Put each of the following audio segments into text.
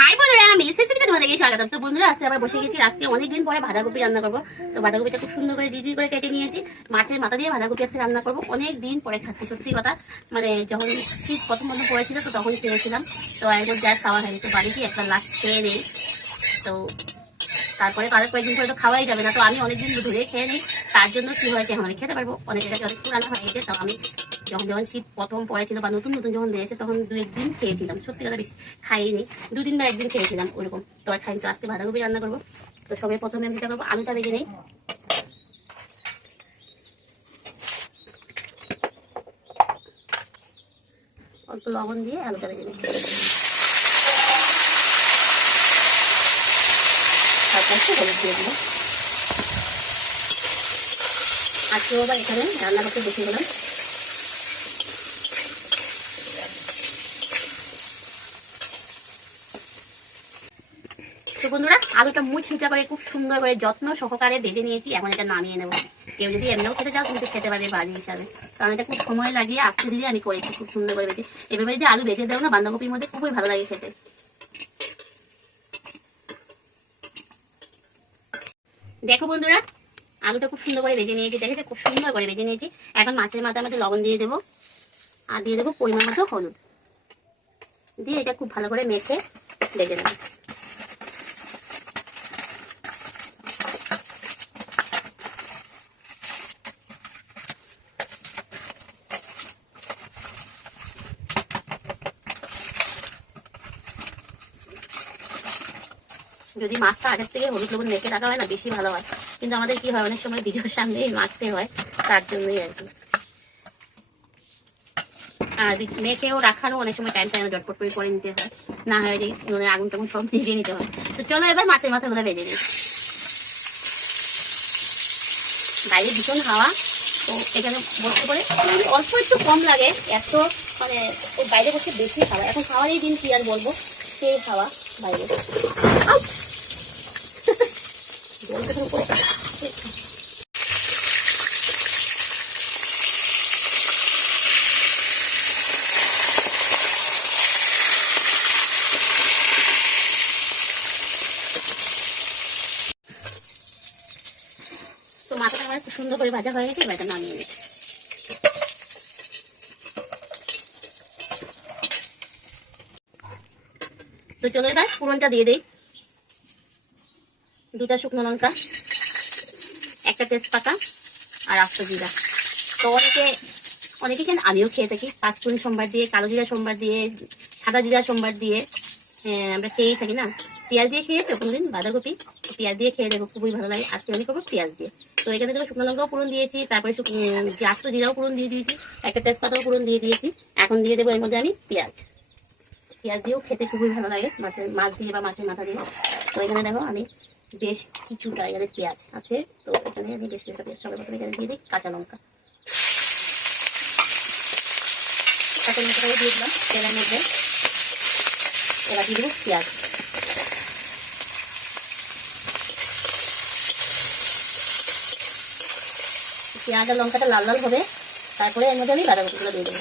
High বন্ধুরা, আমি রেসিপিতে তোমাদেরকে স্বাগত। তো বন্ধুরা, আজকে আবার বসে গেছি। আজকে অনেকদিন পরে বাঁধাকপি রান্না করবো। তো বাঁধাকপিটা খুব সুন্দর করে জিজি করে কেটে নিয়েছি। মাছের মাথা দিয়ে বাঁধাকপি আজকে রান্না করবো। অনেক দিন পরে খাচ্ছি, সত্যি কথা। মানে যখন শীত প্রথম পড়েছিল তো তখন খেয়েছিলাম। তো একবার যা খাওয়া হয়নি, তো বাড়িতে একটা লাস্ট খেয়ে নেই। তো তারপরে আরো কয়েকদিন পরে তো খাওয়াই যাবে না। তো আমি অনেকদিন ধরে খেয়ে নিই, তার জন্য কি হয়েছে এখন আমি খেতে পারবো। অনেকের কাছে অনেক পুরানো হয়ে গেছে। তো আমি যখন যখন শীত প্রথম পড়েছিল বা নতুন নতুন যখন বেড়েছে তখন 2-1 দিন খেয়েছিলাম। সত্যি কথা বেশি খাইনি, 2 দিন বা 1 দিন খেয়েছিলাম ওরকম। তো আর খাইনি। তো আজকে বাঁধাকপি রান্না করবো। তো সবাই প্রথমে আমি যেটা করবো, আলুটা ভেজে নেই। অল্প লবণ দিয়ে আলুটা ভেজে নেই। তারপর একটু হলুদ দিয়ে দিলাম। আজকেও আবার এখানে রান্না করতে বসে গেলাম। তো বন্ধুরা, আলুটা মুচমুচা করে খুব সুন্দর করে যত্ন সহকারে ভেজে নিয়েছি। এখন এটা নামিয়ে নেবো। কেউ যদি এমনিও খেতে চাও তুমি তো খেতে পারবে ভাজি হিসাবে, কারণ এটা খুব সময় লাগিয়ে আস্তে ধীরে আমি করেছি খুব সুন্দর করে ভেজে। এভাবে যে আলু ভেজে দেবো না বাঁধাকপির মধ্যে, খুবই ভালো লাগে খেতে। দেখো বন্ধুরা, আলুটা খুব সুন্দর করে ভেজে নিয়েছি। দেখেছে খুব সুন্দর করে ভেজে নিয়েছি। এখন মাছের মাথার মধ্যে লবণ দিয়ে দেবো, আর দিয়ে দেবো পরিমাণ মতো হলুদ দিয়ে এটা খুব ভালো করে মেখে ভেজে নেবো। যদি মাছটা আগের থেকে হলুদ লবণ মেখে রাখা হয় না, বেশি ভালো হয়। কিন্তু আমাদের কি হয়, অনেক সময় ভিডিওর সামনে মাখতে হয়, তার জন্যই আর কি। আর মেখেও রাখারও অনেক সময় টাইম জটপট করে নিতে হয়, না হয় যে আগুন টাগুন সব দিয়ে নিতে হয়। তো চলো এবার মাছের মাথাগুলো ভেজে নিই। বাইরে ভীষণ হাওয়া, তো এখানে বসতে করে অল্প একটু কম লাগে। এত মানে বাইরে বসে বেশি হাওয়া। এখন খাওয়ার এই দিন কি আর বলবো, সেই হাওয়া বাইরে। তো মাথাটা আমার খুব সুন্দর করে ভাজা হয়ে গেছে, এবার এটা নামিয়ে নিই। তো চলো এবার ফোড়নটা দিয়ে দেই। 2টা শুকনো লঙ্কা, 1টা তেজপাতা আর আস্ত জিরা। তো অনেকে কেন আমিও খেয়ে থাকি, পাঁচফোড়ন সম্বার দিয়ে, কালো জিরা সম্বার দিয়ে, সাদা জিরা সম্বার দিয়ে আমরা খেয়েই থাকি না। পেঁয়াজ দিয়ে খেয়েছো কোনোদিন বাঁধাকপি? পেঁয়াজ দিয়ে খেয়ে দেবো, খুবই ভালো লাগে। আজকে আমি করবো পেঁয়াজ দিয়ে। তো এখানে দেখো শুকনো লঙ্কাও পুরন দিয়েছি, তারপরে আস্ত জিরাও পুরন দিয়ে দিয়েছি, 1টা তেজপাতাও পুরন দিয়ে দিয়েছি। এখন দিয়ে দেবো এর মধ্যে আমি পেঁয়াজ। পেঁয়াজ দিয়েও খেতে খুবই ভালো লাগে, মাছ দিয়ে বা মাছের মাথা দিয়ে। তো এখানে দেখো আমি বেশ কিছুটা এখানে পেঁয়াজ আছে, তো এখানে আমি বেশ কিছুটা পেঁয়াজ সবাই প্রথমে এখানে দিয়ে দিই। কাঁচা লঙ্কা দিয়ে দিলাম তেলের মধ্যে। এবার দিয়ে দেবো পেঁয়াজ। পেঁয়াজ আর লঙ্কাটা লাল লাল হবে, তারপরে এর মধ্যে আমি বাঁধাকপিগুলো দিয়ে দেবো।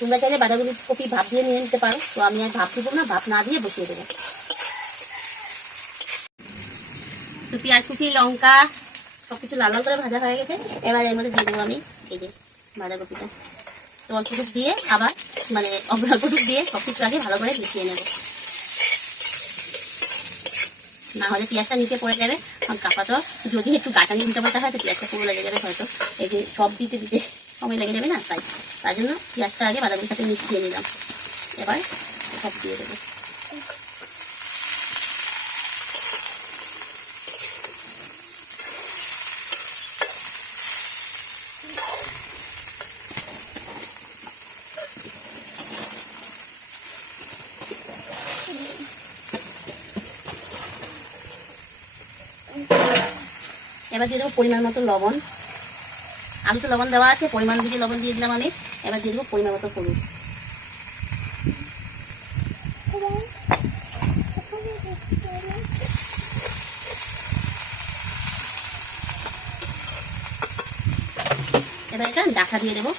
তোমরা চাইলে বাঁধাকপি ভাপ দিয়ে নিয়ে নিতে পারো, তো আমি আর ভাপ দিব না, ভাপ না দিয়ে বসিয়ে দেবো। তো পেঁয়াজ কুচি লঙ্কা সবকিছু লাল লাল করে ভাজা হয়ে গেছে। এবার এর মধ্যে দিয়ে দেবো আমি এই যে বাঁধাকপিটা। তো অল্প টুক দিয়ে আবার মানে অল্প টুক দিয়ে সবকিছু আগে ভালো করে মিশিয়ে নেব, না হলে পেঁয়াজটা নিচে পড়ে যাবে। কাপা তো যদি একটু গাটা নিয়ে উল্টা পাল্টা হয় তো পেঁয়াজটা পুরো লেগে যাবে হয়তো। এই যে সব দিতে দিতে সময় লেগে যাবে না, তার জন্য পেঁয়াজটা আগে বাঁধাকপির সাথে মিশিয়ে নিলাম। এবার সব দিয়ে দেবো। এবার দিয়ে দেবো পরিমাণ মতো লবণ। আলুতে লবণ দেওয়া আছে, পরিমাণ বুঝে লবণ দিয়ে দিলাম আমি। এবার দিয়ে দেবো পরিমাণ মতো হলুদ। এবার এটা ঢাকা দিয়ে দেবো।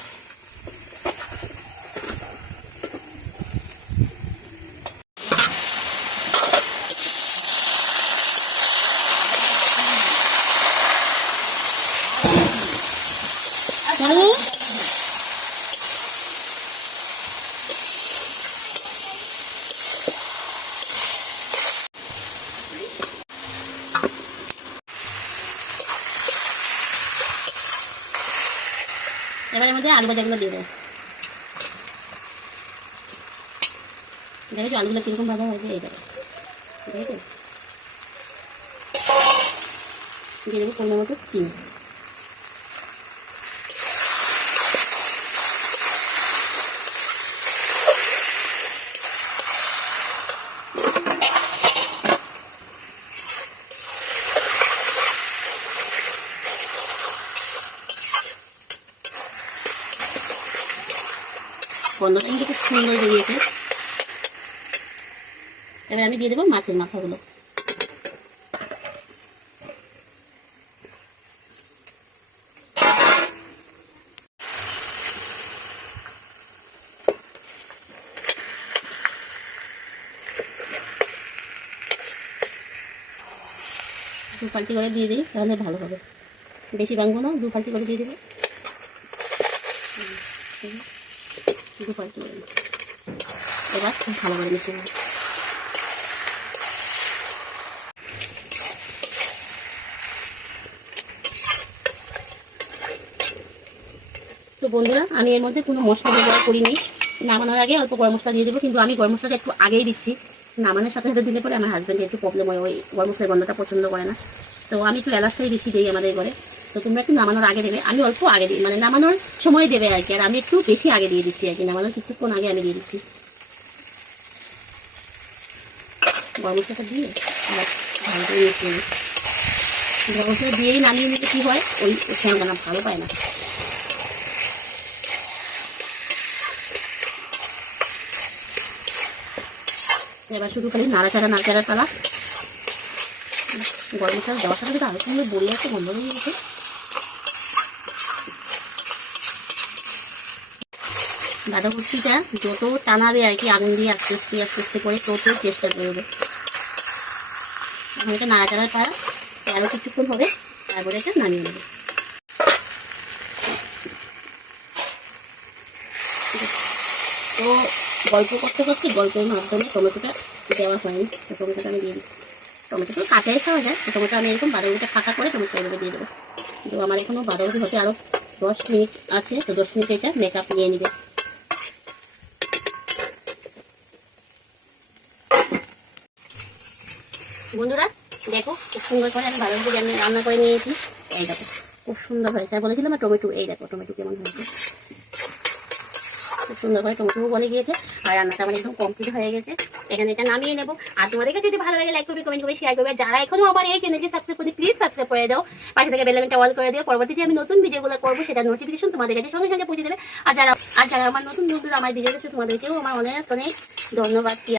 এবার এর মধ্যে আলু ভাজাগুলো দিয়ে দেবো। দেখেছো আলুগুলো কিরকম ভাজা হয়েছে, এই দেখো, দেখেছো। দিয়ে দেবো পরিমাণ মতো চিনি। গন্ধটা কিন্তু খুব সুন্দর বেরিয়েছে। এবার আমি দিয়ে দেবো মাছের মাথাগুলো। দু ফাল্টি করে দিয়ে দিই, তাহলে ভালো হবে। বেশি ভাঙবো না, দু ফাল্টি করে দিয়ে দেবো। দু ফাল্টি করে এবার খুব ভালো করে মিশিয়ে নেব। তো বন্ধুরা, আমি এর মধ্যে কোনো মশলা ব্যবহার করিনি। নামানোর আগে অল্প গরম মশলা দিয়ে দেবো, কিন্তু আমি গরম মশলাটা একটু আগেই দিচ্ছি। নামানোর সাথে সাথে দিলে পরে আমার হাজব্যান্ডের একটু প্রবলেম হয়, ওই গরম মশলার গন্ধটা পছন্দ করে না। তো আমি একটু এলাচটাই বেশি দিই আমাদের ঘরে। তো তোমরা একটু নামানোর আগে দেবে, আমি অল্প আগে দিই, মানে নামানোর সময় দেবে আর কি। আর আমি একটু বেশি আগে দিয়ে দিচ্ছি আর কি, নামানোর কিছুক্ষণ আগে আমি দিয়ে দিচ্ছি। গরম মশলাটা দিয়ে আবার ভালো করে মিশিয়ে নিই। গরম মশলা দিয়েই নামিয়ে নিলে কী হয়, ওই সেন্টটা ভালো পায় না। এবার শুধু খালি নাড়াচাড়া তালা। গরম মশলা দেওয়ার সাথে আরো সুন্দর বড়ি আছে, গন্ধ হয়ে গেছে। বাঁধাকপিটা যত টানাবে আর কি আগুন দিয়ে আস্তে আস্তে করে, তত চেষ্টা করবে। এখন এটা নাড়াচাড়া পাড়া আরো কিছুক্ষণ হবে, তারপরে এটা নামিয়ে নেবে। তো গল্প করতে গল্পের মাধ্যমে টমেটোটা দেওয়া হয়নি, তো টমেটোটা আমি দিয়ে দিচ্ছি। টমেটো তো কাঁচাই খাওয়া যায়, তো টমেটো আমি এরকম বাঁধাকপিটা ফাঁকা করে টমেটো এভাবে দিয়ে দেবো। তো আমার এখনও বাঁধাকপি হতে আরও 10 মিনিট আছে, তো 10 মিনিট এটা মেকআপ নিয়ে নেবে। বন্ধুরা দেখো, খুব সুন্দর করে আমি বাঁধাকপি রান্না করে নিয়েছি। এই দেখো খুব সুন্দর হয়েছে। আর বলেছিলাম টমেটো, এই দেখো টমেটো কেমন হয়েছে, খুব সুন্দর করে টমেটো বলে গিয়েছে। আর রান্নাটা আমার একদম কমপ্লিট হয়ে গেছে। এখানে এটা নামিয়ে নেবো। আর তোমাদের কাছে যদি ভালো লাগে লাইক করবে, কমেন্ট করবে, শেয়ার করবে। যারা এখনো আমার এই চ্যানেলটি সাবস্ক্রাইব করবে প্লিজ সাবস্ক্রাইব করে দাও, পাশে থেকে বেল আইকনটা অল করে দিও। পরবর্তী যে আমি নতুন ভিডিওগুলো করবো সেটা নোটিফিকেশন তোমাদের কাছে সঙ্গে সঙ্গে পৌঁছে দেবে। আর যারা আমার নতুন আমার ভিডিও দেখছে তোমাদেরকেও আমার অনেক অনেক ধন্যবাদ।